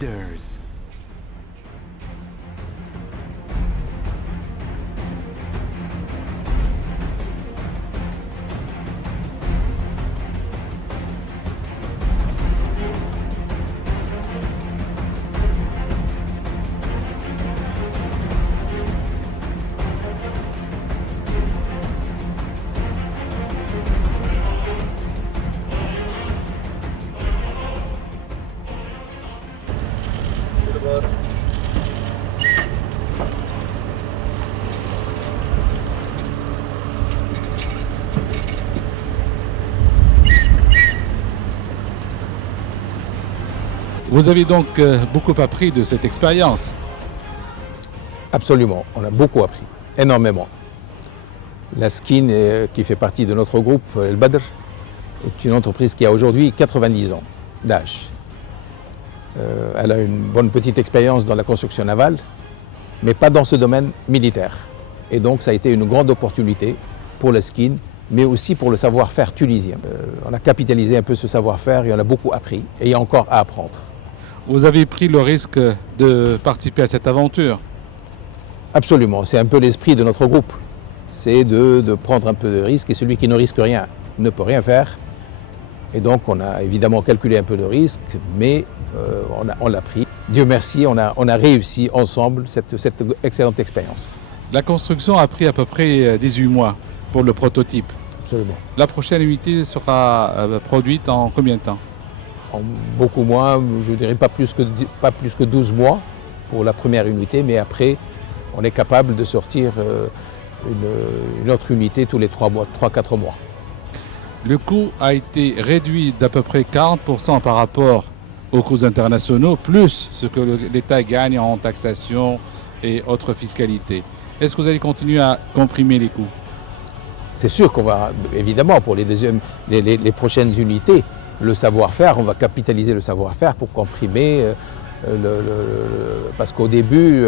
Leaders. Vous avez donc beaucoup appris de cette expérience. Absolument, on a beaucoup appris, énormément. La Skin, qui fait partie de notre groupe, El Badr, est une entreprise qui a aujourd'hui 90 ans d'âge. Elle a une bonne petite expérience dans la construction navale, mais pas dans ce domaine militaire. Et donc ça a été une grande opportunité pour la Skin, mais aussi pour le savoir-faire tunisien. On a capitalisé un peu ce savoir-faire et on a beaucoup appris, et il y a encore à apprendre. Vous avez pris le risque de participer à cette aventure. Absolument, c'est un peu l'esprit de notre groupe. C'est de prendre un peu de risque et celui qui ne risque rien ne peut rien faire. Et donc on a évidemment calculé un peu de risque, mais on l'a pris. Dieu merci, on a réussi ensemble cette excellente expérience. La construction a pris à peu près 18 mois pour le prototype. Absolument. La prochaine unité sera produite en combien de temps? En beaucoup moins, je dirais pas plus que 12 mois pour la première unité, mais après on est capable de sortir une autre unité tous les 3-4 mois. Le coût a été réduit d'à peu près 40% par rapport aux coûts internationaux, plus ce que l'État gagne en taxation et autres fiscalités. Est-ce que vous allez continuer à comprimer les coûts? C'est sûr qu'on va, évidemment, pour les prochaines unités, le savoir-faire, on va capitaliser le savoir-faire pour comprimer, parce qu'au début,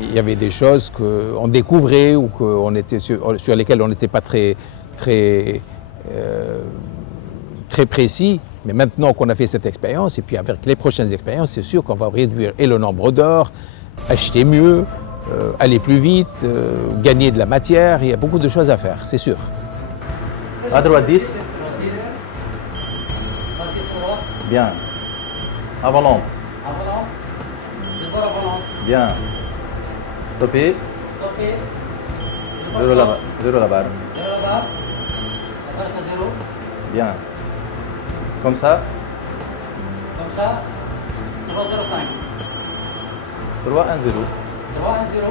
il y avait des choses qu'on découvrait ou sur lesquelles on n'était pas très précis. Mais maintenant qu'on a fait cette expérience, et puis avec les prochaines expériences, c'est sûr qu'on va réduire et le nombre d'heures, acheter mieux, aller plus vite, gagner de la matière. Il y a beaucoup de choses à faire, c'est sûr. À droite 10. Bien. À volante. À volant. Je bord à volant. Bien. Stoppez. Stoppé. 0 là-bas. 0 là-bas. 0 là-bas. La barre à 0. Bien. Comme ça. Comme ça. 305. 3 1 0. 3 1 0.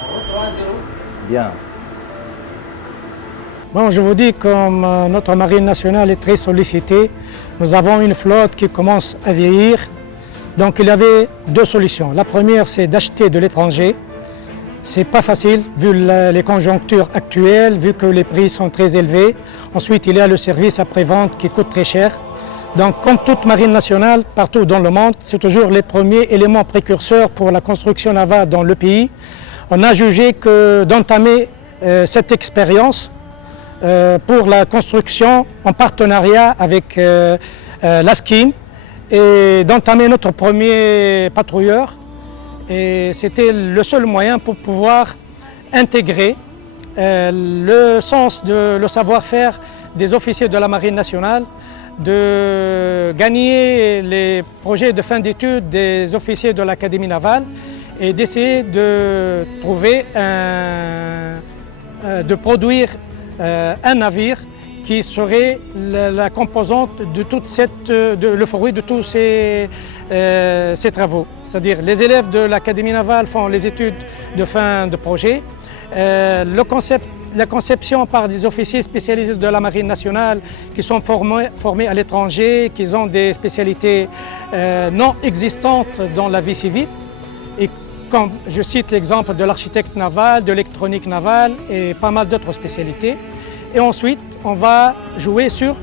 En haut, 3 1 0. Bien. Bon, je vous dis, comme notre marine nationale est très sollicitée, nous avons une flotte qui commence à vieillir. Donc il y avait deux solutions. La première, c'est d'acheter de l'étranger. C'est pas facile vu les conjonctures actuelles, vu que les prix sont très élevés. Ensuite, il y a le service après-vente qui coûte très cher. Donc comme toute marine nationale, partout dans le monde, c'est toujours les premiers éléments précurseurs pour la construction navale dans le pays. On a jugé que d'entamer cette expérience pour la construction en partenariat avec la Skin et d'entamer notre premier patrouilleur. Et c'était le seul moyen pour pouvoir intégrer le sens le savoir-faire des officiers de la Marine nationale, de gagner les projets de fin d'études des officiers de l'Académie navale et d'essayer de trouver de produire un navire qui serait la composante de toute le fruit de tous ces travaux. C'est-à-dire les élèves de l'Académie navale font les études de fin de projet. La conception par des officiers spécialisés de la Marine nationale qui sont formés à l'étranger, qui ont des spécialités non existantes dans la vie civile. Et comme je cite l'exemple de l'architecte naval, de l'électronique navale et pas mal d'autres spécialités. Et ensuite, on va jouer sur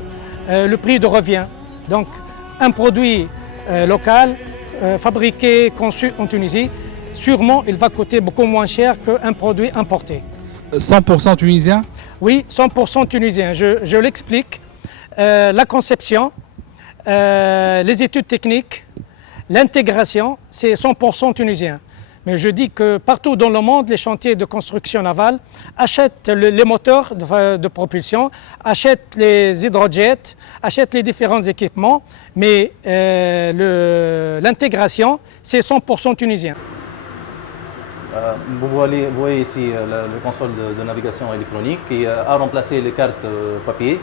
le prix de revient. Donc, un produit local, fabriqué, conçu en Tunisie, sûrement il va coûter beaucoup moins cher qu'un produit importé. 100% tunisien? Oui, 100% tunisien. Je l'explique. La conception les études techniques, l'intégration, c'est 100% tunisien. Mais je dis que partout dans le monde, les chantiers de construction navale achètent les moteurs de propulsion, achètent les hydrojets, achètent les différents équipements, mais l'intégration, c'est 100% tunisien. Vous voyez ici le console de navigation électronique qui a remplacé les cartes papier.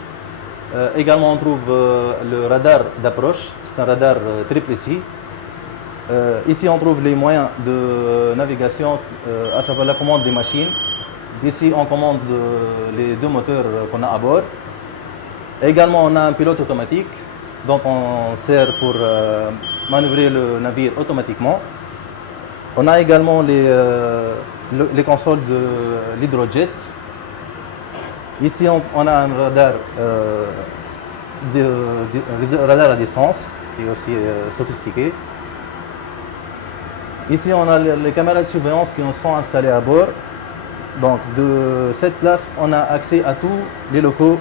Également, on trouve le radar d'approche. C'est un radar très précis. Ici, on trouve les moyens de navigation, à savoir la commande des machines. Ici, on commande les deux moteurs qu'on a à bord. Également, on a un pilote automatique dont on sert pour manœuvrer le navire automatiquement. On a également les consoles de l'hydrojet. Ici, on a un radar, radar à distance, qui est aussi sophistiqué. Ici, on a les caméras de surveillance qui sont installées à bord. Donc, de cette place, on a accès à tous les locaux,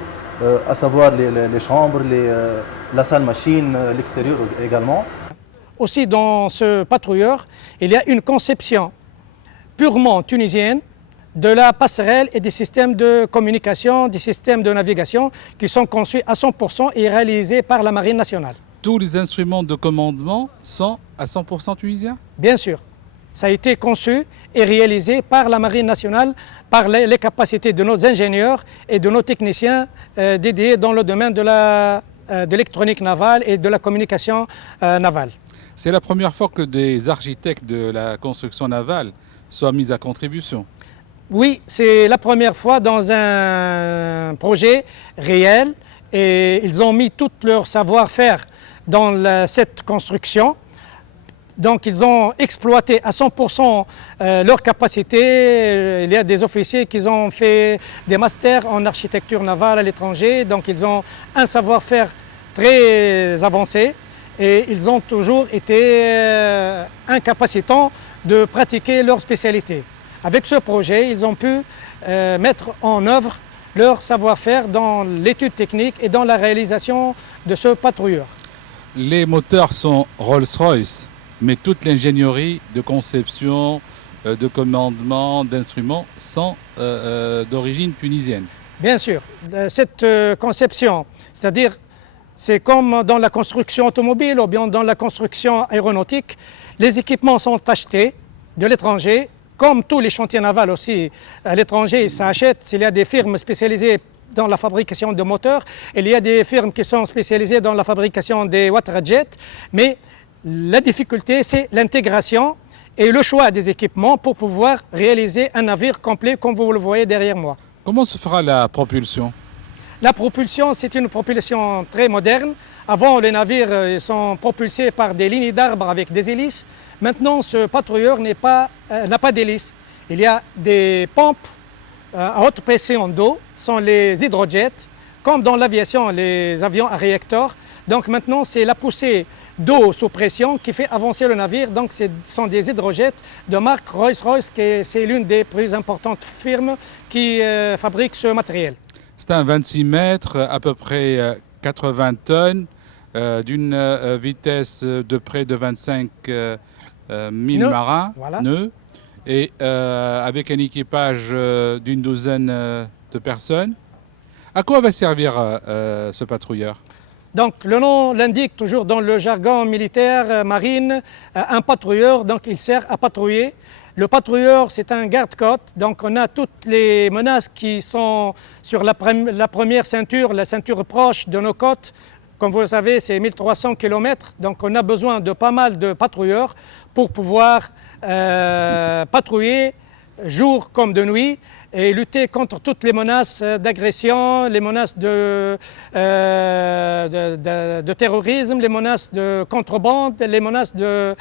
à savoir les chambres, la salle machine, l'extérieur également. Aussi, dans ce patrouilleur, il y a une conception purement tunisienne de la passerelle et des systèmes de communication, des systèmes de navigation qui sont conçus à 100% et réalisés par la Marine nationale. Tous les instruments de commandement sont à 100% tunisiens? Bien sûr, ça a été conçu et réalisé par la Marine nationale, par les capacités de nos ingénieurs et de nos techniciens dédiés dans le domaine de l'électronique navale et de la communication navale. C'est la première fois que des architectes de la construction navale soient mis à contribution. Oui, c'est la première fois dans un projet réel et ils ont mis tout leur savoir-faire dans cette construction. Donc ils ont exploité à 100% leur capacité. Il y a des officiers qui ont fait des masters en architecture navale à l'étranger. Donc ils ont un savoir-faire très avancé. Et ils ont toujours été incapacitants de pratiquer leur spécialité. Avec ce projet, ils ont pu mettre en œuvre leur savoir-faire dans l'étude technique et dans la réalisation de ce patrouilleur. Les moteurs sont Rolls-Royce, mais toute l'ingénierie de conception, de commandement, d'instruments sont d'origine tunisienne. Bien sûr, cette conception, c'est-à-dire c'est comme dans la construction automobile ou bien dans la construction aéronautique, les équipements sont achetés de l'étranger, comme tous les chantiers navals aussi. À l'étranger, ça achète, il y a des firmes spécialisées dans la fabrication de moteurs, il y a des firmes qui sont spécialisées dans la fabrication des waterjets, mais la difficulté, c'est l'intégration et le choix des équipements pour pouvoir réaliser un navire complet comme vous le voyez derrière moi. Comment se fera la propulsion? La propulsion, c'est une propulsion très moderne. Avant, les navires sont propulsés par des lignes d'arbres avec des hélices. Maintenant, ce patrouilleur n'a pas d'hélice. Il y a des pompes à haute pression d'eau, sont les hydrojets, comme dans l'aviation, les avions à réacteurs. Donc maintenant, c'est la poussée d'eau sous pression qui fait avancer le navire. Donc ce sont des hydrojets de marque Rolls-Royce, c'est l'une des plus importantes firmes qui fabrique ce matériel. C'est un 26 mètres, à peu près 80 tonnes, d'une vitesse de près de 25 000 marins, voilà. nœuds, et avec un équipage d'une douzaine de personnes. À quoi va servir ce patrouilleur? Donc le nom l'indique toujours dans le jargon militaire, marine, un patrouilleur, donc il sert à patrouiller. Le patrouilleur, c'est un garde-côte, donc on a toutes les menaces qui sont sur la première ceinture, la ceinture proche de nos côtes. Comme vous le savez, c'est 1300 km, donc on a besoin de pas mal de patrouilleurs pour pouvoir patrouiller jour comme de nuit et lutter contre toutes les menaces d'agression, les menaces de terrorisme, les menaces de contrebande, les menaces de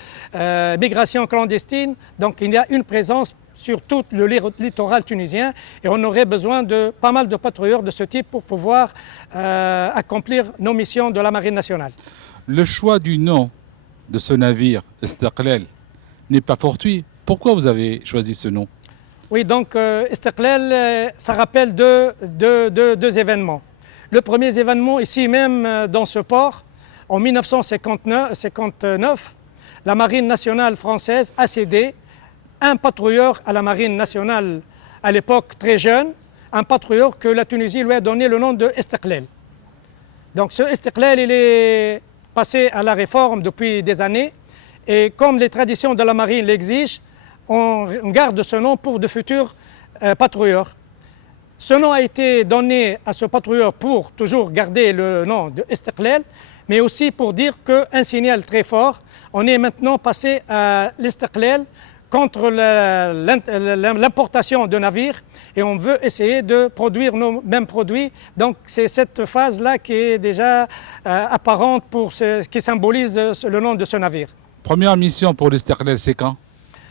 migration clandestine. Donc il y a une présence sur tout le littoral tunisien et on aurait besoin de pas mal de patrouilleurs de ce type pour pouvoir accomplir nos missions de la Marine nationale. Le choix du nom de ce navire, Istiqlal, n'est pas fortuit. Pourquoi vous avez choisi ce nom? Oui, donc Istiqlal, ça rappelle deux événements. Le premier événement, ici même dans ce port, En 1959, la Marine nationale française a cédé un patrouilleur à la Marine nationale, à l'époque très jeune, un patrouilleur que la Tunisie lui a donné le nom de Estiklal. Donc ce Estiklal, il est passé à la réforme depuis des années et comme les traditions de la marine l'exigent, on garde ce nom pour de futurs patrouilleurs. Ce nom a été donné à ce patrouilleur pour toujours garder le nom de Estiklal, mais aussi pour dire qu'un signal très fort, on est maintenant passé à l'Estiklal contre l'importation de navires et on veut essayer de produire nos mêmes produits. Donc c'est cette phase-là qui est déjà apparente qui symbolise le nom de ce navire. Première mission pour l'Istiqlal, c'est quand?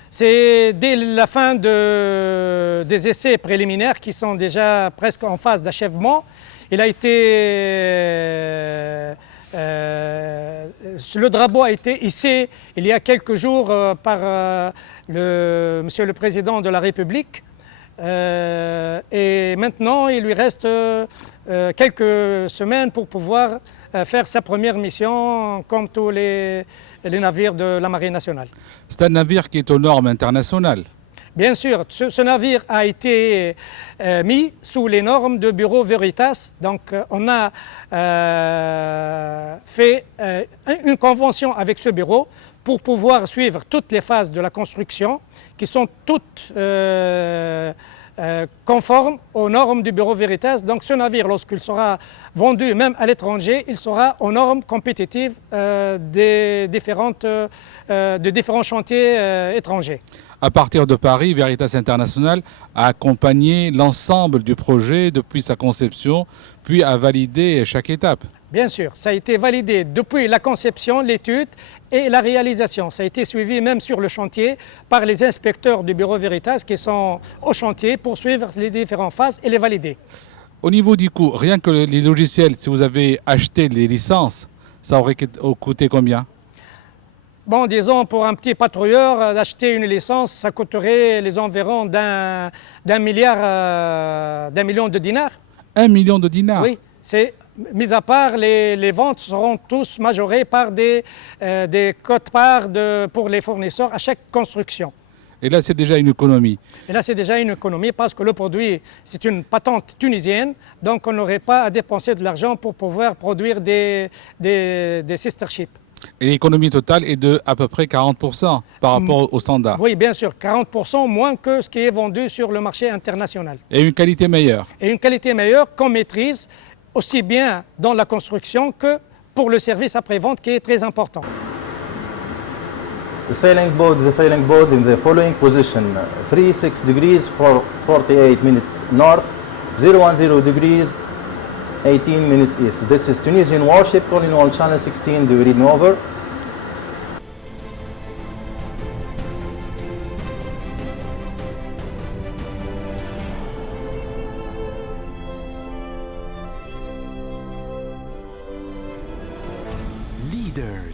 C'est dès la fin des essais préliminaires qui sont déjà presque en phase d'achèvement. Il a été... le drapeau a été hissé il y a quelques jours par Monsieur le Président de la République et maintenant il lui reste quelques semaines pour pouvoir faire sa première mission comme tous les navires de la Marine nationale. C'est un navire qui est aux normes internationales. Bien sûr, ce navire a été mis sous les normes de Bureau Veritas. Donc on a fait une convention avec ce bureau pour pouvoir suivre toutes les phases de la construction qui sont toutes conformes aux normes du Bureau Veritas. Donc ce navire, lorsqu'il sera vendu même à l'étranger, il sera aux normes compétitives de différents chantiers étrangers. À partir de Paris, Veritas International a accompagné l'ensemble du projet depuis sa conception, puis a validé chaque étape. Bien sûr, ça a été validé depuis la conception, l'étude et la réalisation. Ça a été suivi même sur le chantier par les inspecteurs du Bureau Veritas qui sont au chantier pour suivre les différentes phases et les valider. Au niveau du coût, rien que les logiciels, si vous avez acheté les licences, ça aurait coûté combien? Bon, disons, pour un petit patrouilleur, d'acheter une licence, ça coûterait les environs d'un million de dinars. 1 million de dinars? Oui, c'est... Mis à part, les ventes seront tous majorées par des quotes-parts pour les fournisseurs à chaque construction. Et là, c'est déjà une économie. Et là, c'est déjà une économie parce que le produit, c'est une patente tunisienne. Donc, on n'aurait pas à dépenser de l'argent pour pouvoir produire des sister ships. Et l'économie totale est de à peu près 40% par rapport au standard. Oui, bien sûr, 40% moins que ce qui est vendu sur le marché international. Et une qualité meilleure. Et une qualité meilleure qu'on maîtrise aussi bien dans la construction que pour le service après-vente qui est très important. The sailing boat in the following position: 36 degrees for 48 minutes north, 010 degrees 18 minutes east. This is Tunisian warship Colonial Channel 16 de reading over. Leader.